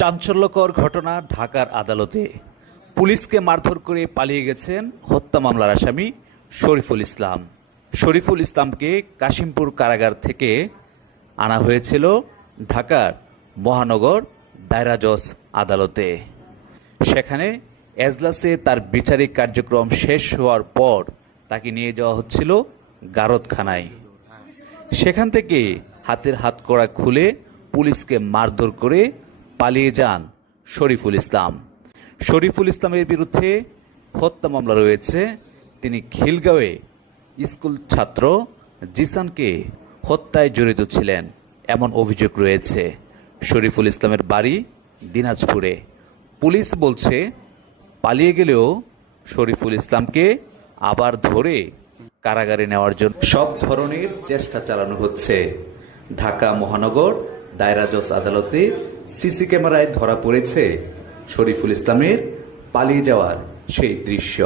চাঞ্চল্যকর ঘটনা ঢাকার আদালতে। পুলিশকে মারধর করে পালিয়ে গেছেন হত্যা মামলার আসামি শরীফুল ইসলাম। শরীফুল ইসলামকে কাশিমপুর কারাগার থেকে আনা হয়েছিল ঢাকার মহানগর দায়রা জজ আদালতে। সেখানে এজলাসে তার বিচারিক কার্যক্রম শেষ হওয়ার পর তাকে নিয়ে যাওয়া হচ্ছিল গারদখানায়। সেখান থেকে হাতের হাতকড়া খুলে পুলিশকে মারধর করে পালিয়ে যান শরীফুল ইসলাম। শরীফুল ইসলামের বিরুদ্ধে হত্যা মামলা রয়েছে। তিনি খিলগাঁওয়ে স্কুল ছাত্র জিসানকে হত্যায় জড়িত ছিলেন এমন অভিযোগ রয়েছে। শরীফুল ইসলামের বাড়ি দিনাজপুরে। পুলিশ বলছে পালিয়ে গেলেও শরীফুল ইসলামকে আবার ধরে কারাগারে নেওয়ার জন্য সব ধরনের চেষ্টা চালানো হচ্ছে। ঢাকা মহানগর দায়রা জজ আদালতে সিসি ক্যামেরায় ধরা পড়েছে শরীফুল ইসলামের পালিয়ে যাওয়ার সেই দৃশ্য।